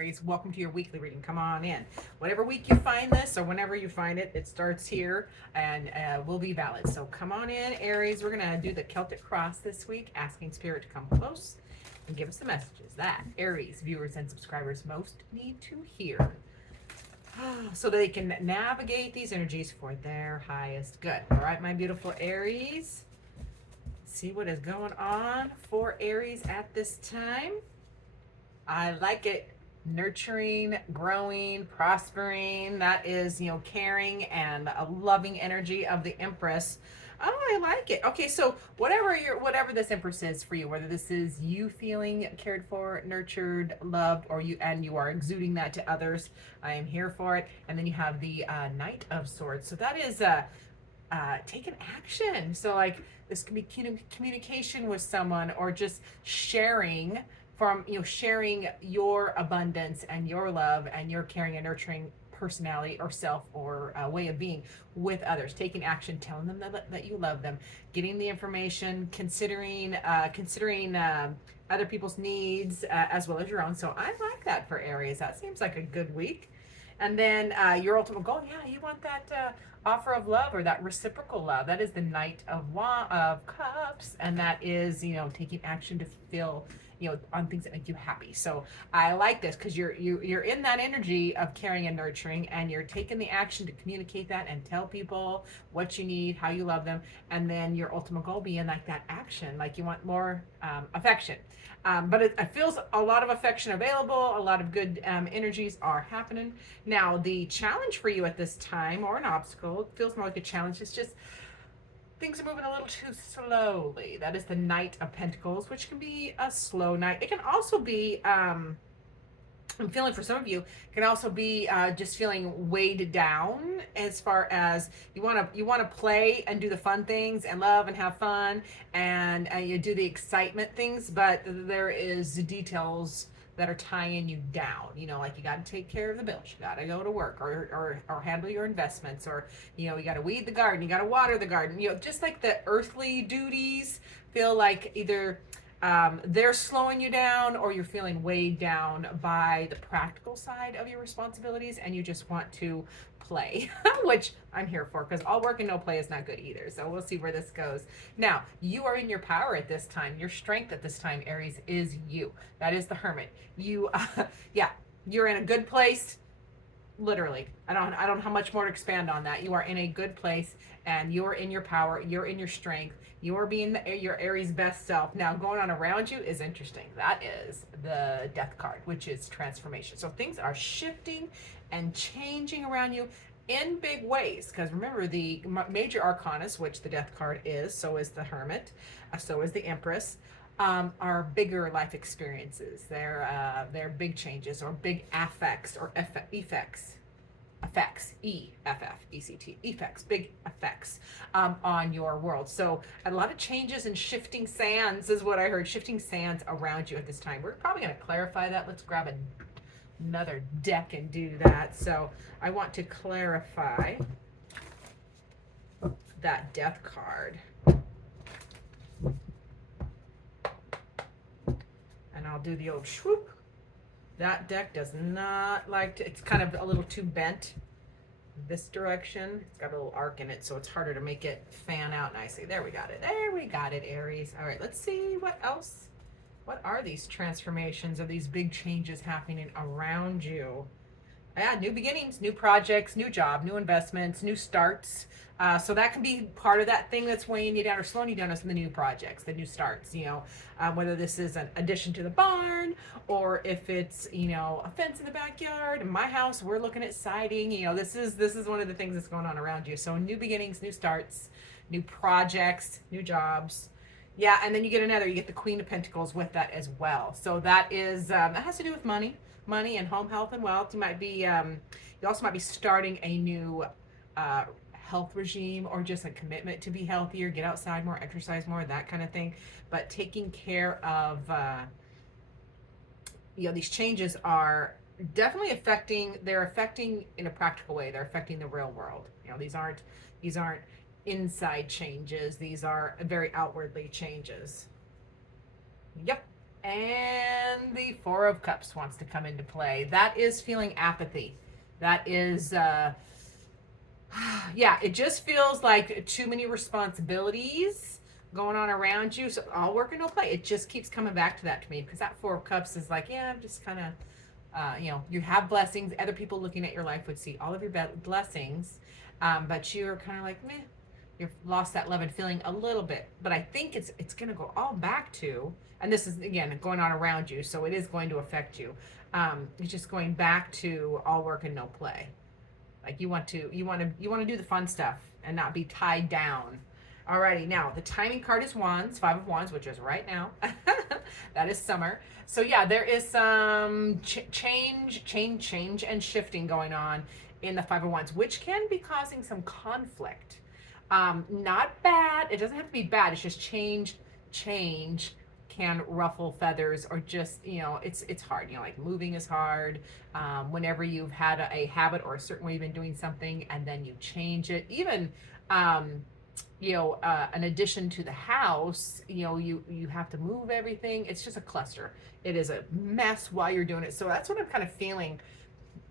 Aries. Welcome to your weekly reading. Come on in. Whatever week you find this or whenever you find it, it starts here and will be valid. So come on in, Aries. We're going to do the Celtic cross this week, asking Spirit to come close and give us the messages that Aries viewers and subscribers most need to hear so they can navigate these energies for their highest good. All right, my beautiful Aries. See what is going on for Aries at this time. I like it. Nurturing, growing, prospering. That is, caring and a loving energy of the Empress. Oh, I like it. Okay, so whatever this Empress is for you, whether this is you feeling cared for, nurtured, loved, or you are exuding that to others, I am here for it. And then you have the Knight of Swords. So that is taking action. So like this can be communication with someone or just sharing sharing your abundance and your love and your caring and nurturing personality or self or way of being with others, taking action, telling them that you love them, getting the information, considering other people's needs as well as your own. So I like that for Aries. That seems like a good week. And then your ultimate goal, yeah, you want that offer of love or that reciprocal love. That is the Knight of Cups, and that is taking action to feel on things that make you happy. So I like this because you're in that energy of caring and nurturing, and you're taking the action to communicate that and tell people what you need, how you love them, and then your ultimate goal being like that action, like you want more affection. But it feels a lot of affection available, a lot of good energies are happening. Now, the challenge for you at this time, or an obstacle, it feels more like a challenge, it's just things are moving a little too slowly. That is the Knight of Pentacles, which can be a slow night. It can also be, I'm feeling for some of you, can also be just feeling weighed down as far as you want to play and do the fun things and love and have fun and you do the excitement things, but there is details that are tying you down. Like you got to take care of the bills, you got to go to work or handle your investments, or you got to weed the garden, you got to water the garden. Just like the earthly duties feel like either they're slowing you down or you're feeling weighed down by the practical side of your responsibilities and you just want to play, which I'm here for, because all work and no play is not good either. So we'll see where this goes. Now, you are in your power at this time. Your strength at this time, Aries, is you. That is the Hermit. You're in a good place. Literally, I don't know how much more to expand on that. You are in a good place and you're in your power, you're in your strength, you're being your Aries best self. Now, going on around you is interesting. That is the Death card, which is transformation. So things are shifting and changing around you in big ways, because remember, the major arcanas, which the Death card is, so is the Hermit, so is the Empress, are bigger life experiences. They're big changes or big affects or effects, effects, big effects on your world. So a lot of changes and shifting sands is what I heard, shifting sands around you at this time. We're probably going to clarify that. Let's grab another deck and do that. So I want to clarify that Death card. And I'll do the old swoop. That deck does not like to, it's kind of a little too bent this direction. It's got a little arc in it, so it's harder to make it fan out nicely. There we got it. There we got it, Aries. All right, let's see what else. What are these transformations or these big changes happening around you? Yeah, new beginnings, new projects, new job, new investments, new starts. So that can be part of that thing that's weighing you down or slowing you down is the new projects, the new starts, whether this is an addition to the barn or if it's, a fence in the backyard. In my house, we're looking at siding, this is one of the things that's going on around you. So new beginnings, new starts, new projects, new jobs. Yeah, and then you get the Queen of Pentacles with that as well. So that is, that has to do with money and home, health, and wealth. You also might be starting a new health regime or just a commitment to be healthier, get outside more, exercise more, that kind of thing. But taking care of, these changes are definitely affecting in a practical way. They're affecting the real world. These aren't inside changes. These are very outwardly changes. Yep. And the Four of Cups wants to come into play. That is feeling apathy. That is, yeah, it just feels like too many responsibilities going on around you. So all work and no play. It just keeps coming back to that to me, because that Four of Cups is like, yeah, I'm just kind of, you have blessings. Other people looking at your life would see all of your blessings, but you're kind of like, meh. You've lost that love and feeling a little bit. But I think it's going to go all back to, and this is again going on around you, so it is going to affect you. It's just going back to all work and no play. Like you want to do the fun stuff and not be tied down. Alrighty, now the timing card is Wands, Five of Wands, which is right now. That is summer. So yeah, there is some change, and shifting going on in the Five of Wands, which can be causing some conflict. Not bad. It doesn't have to be bad. It's just change can ruffle feathers, or just, it's hard. Like moving is hard. Whenever you've had a habit or a certain way you've been doing something and then you change it, even an addition to the house, you have to move everything. It's just a cluster. It is a mess while you're doing it. So that's what I'm kind of feeling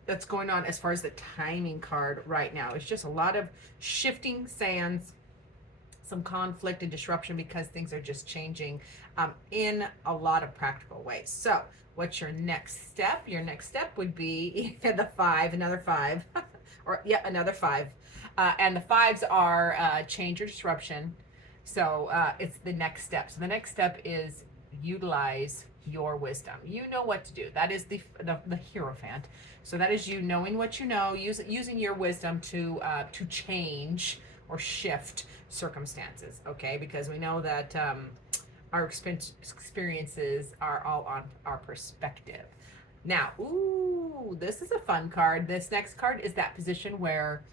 that's going on as far as the timing card right now. It's just a lot of shifting sands, some conflict and disruption, because things are just changing in a lot of practical ways. So what's your next step? Your next step would be the five, another five, or yeah, another five. And the fives are change or disruption. So it's the next step. So the next step is utilize your wisdom. You know what to do. That is the Hierophant. So that is you knowing what you know, using your wisdom to change or shift circumstances. Okay, because we know that our experiences are all on our perspective. Now, ooh, this is a fun card. This next card is that position where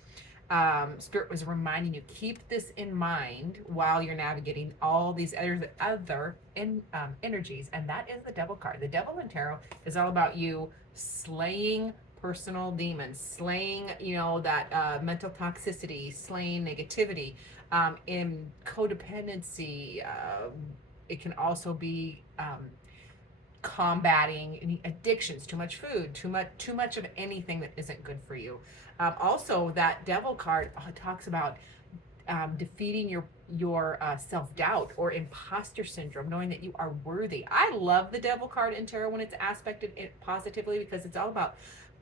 Spirit was reminding you, keep this in mind while you're navigating all these other energies, and that is the Devil card. The Devil in tarot is all about you slaying personal demons, slaying that mental toxicity, slaying negativity, in codependency. It can also be combating any addictions, too much food, too much of anything that isn't good for you. Also, that Devil card talks about defeating your self-doubt or imposter syndrome, knowing that you are worthy. I love the Devil card in tarot when it's aspected positively, because it's all about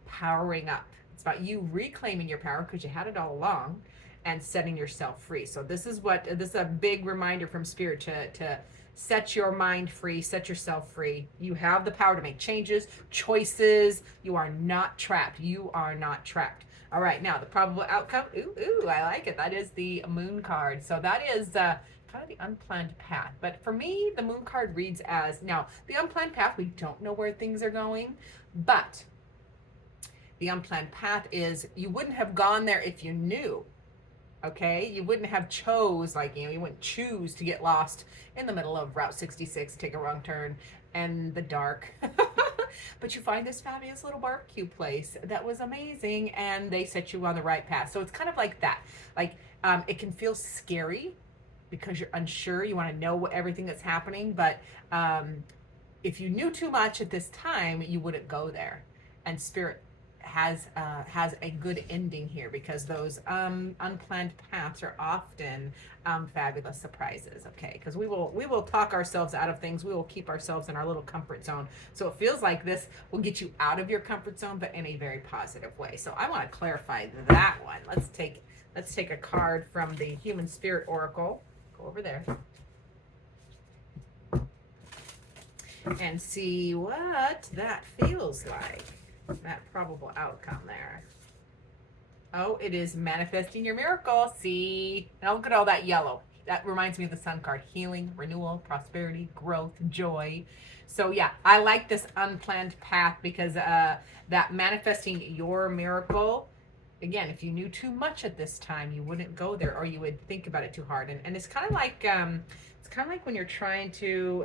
powering up. It's about you reclaiming your power, because you had it all along, and setting yourself free. So this is a big reminder from Spirit to set your mind free, set yourself free. You have the power to make changes, choices. You are not trapped. You are not trapped. All right, now the probable outcome. Ooh, I like it. That is the Moon card. So that is kind of the unplanned path. But for me, the Moon card reads as, now, the unplanned path, we don't know where things are going, but the unplanned path is, you wouldn't have gone there if you knew. Okay, you wouldn't have you wouldn't choose to get lost in the middle of Route 66, take a wrong turn, and the dark. But you find this fabulous little barbecue place that was amazing, and they set you on the right path. So it's kind of like that. Like, it can feel scary because you're unsure. You want to know everything that's happening, but if you knew too much at this time, you wouldn't go there. And Spirit has a good ending here, because those unplanned paths are often fabulous surprises. Okay, because we will talk ourselves out of things. We will keep ourselves in our little comfort zone. So it feels like this will get you out of your comfort zone, but in a very positive way. So I want to clarify that one. Let's take a card from the Human Spirit Oracle. Go over there and see what that feels like. That probable outcome there. Oh, it is manifesting your miracle. See? Now look at all that yellow. That reminds me of the Sun card. Healing, renewal, prosperity, growth, joy. So yeah, I like this unplanned path, because that manifesting your miracle, again, if you knew too much at this time, you wouldn't go there, or you would think about it too hard. And it's kind of like when you're trying to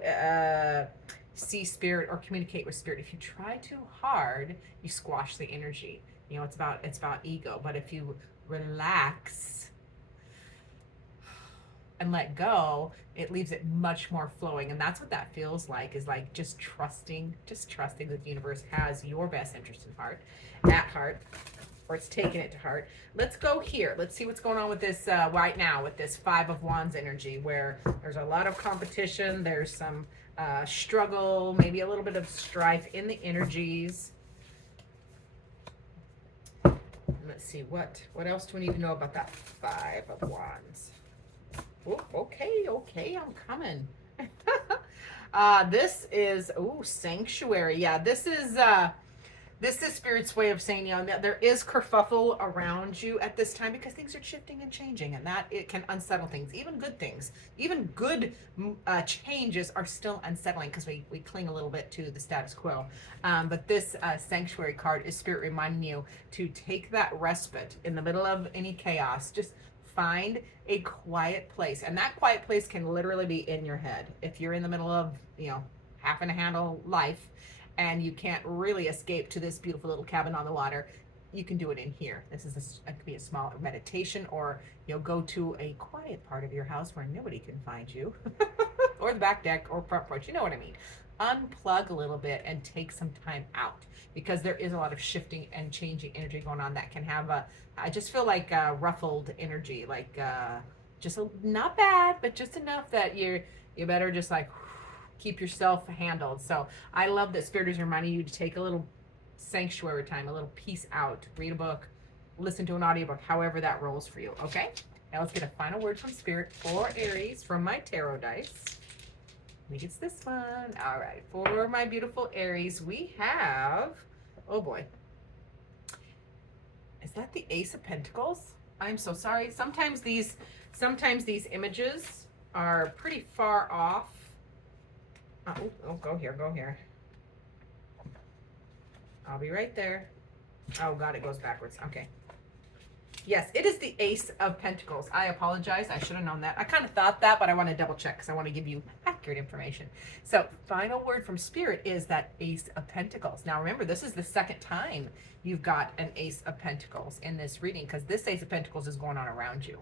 see Spirit or communicate with Spirit. If you try too hard, you squash the energy. It's about ego. But if you relax, and let go, it leaves it much more flowing. And that's what that feels like, is like just trusting that the universe has your best interest at heart, or it's taking it to heart. Let's go here. Let's see what's going on with this right now, with this Five of Wands energy, where there's a lot of competition. There's some struggle, maybe a little bit of strife in the energies. Let's see, what else do we need to know about that Five of Wands? Oh, okay, I'm coming. This is, sanctuary. Yeah, this is Spirit's way of saying, there is kerfuffle around you at this time, because things are shifting and changing, and that it can unsettle things, even good things. Even good changes are still unsettling, because we cling a little bit to the status quo. But this sanctuary card is Spirit reminding you to take that respite in the middle of any chaos. Just find a quiet place, and that quiet place can literally be in your head. If you're in the middle of, having to handle life, and you can't really escape to this beautiful little cabin on the water, you can do it in here. It could be a small meditation, or go to a quiet part of your house where nobody can find you, or the back deck or front porch. You know what I mean? Unplug a little bit and take some time out, because there is a lot of shifting and changing energy going on that can have I just feel like ruffled energy, like not bad, but just enough that you better just like keep yourself handled. So I love that Spirit is reminding you to take a little sanctuary time, a little peace out, read a book, listen to an audiobook, however that rolls for you. Okay, now let's get a final word from Spirit for Aries from my tarot dice. I think it's this one. All right, for my beautiful Aries, we have, oh boy, is that the Ace of Pentacles? I'm so sorry. Sometimes these images are pretty far off. Go here. I'll be right there. Oh God, it goes backwards. Okay. Yes, it is the Ace of Pentacles. I apologize. I should have known that. I kind of thought that, but I want to double check, because I want to give you accurate information. So final word from Spirit is that Ace of Pentacles. Now remember, this is the second time you've got an Ace of Pentacles in this reading, because this Ace of Pentacles is going on around you.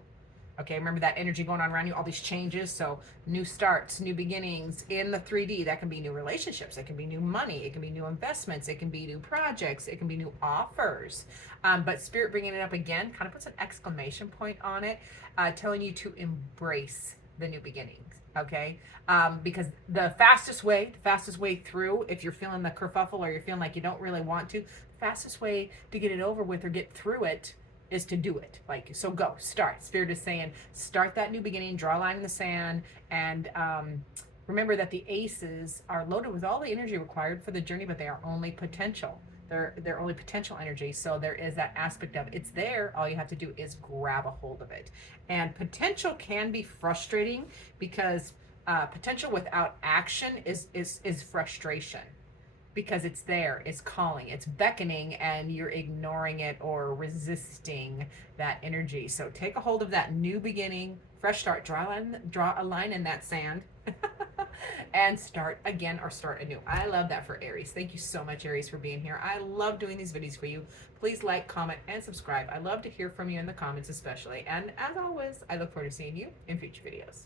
Okay, remember that energy going on around you, all these changes. So new starts, new beginnings in the 3D. That can be new relationships. It can be new money. It can be new investments. It can be new projects. It can be new offers. But Spirit bringing it up again kind of puts an exclamation point on it, telling you to embrace the new beginnings. Okay, because the fastest way through, if you're feeling the kerfuffle or you're feeling like you don't really want to, the fastest way to get it over with or get through it is to do it. Like, so go, start. Spirit is saying, start that new beginning, draw a line in the sand, and remember that the aces are loaded with all the energy required for the journey, but they are only potential. They're only potential energy. So there is that aspect of it's there. All you have to do is grab a hold of it. And potential can be frustrating, because potential without action is frustration. Because it's there, it's calling, it's beckoning, and you're ignoring it or resisting that energy. So take a hold of that new beginning, fresh start, draw a line in that sand, and start again, or start anew. I love that for Aries. Thank you so much, Aries, for being here. I love doing these videos for you. Please like, comment, and subscribe. I love to hear from you in the comments especially. And as always, I look forward to seeing you in future videos.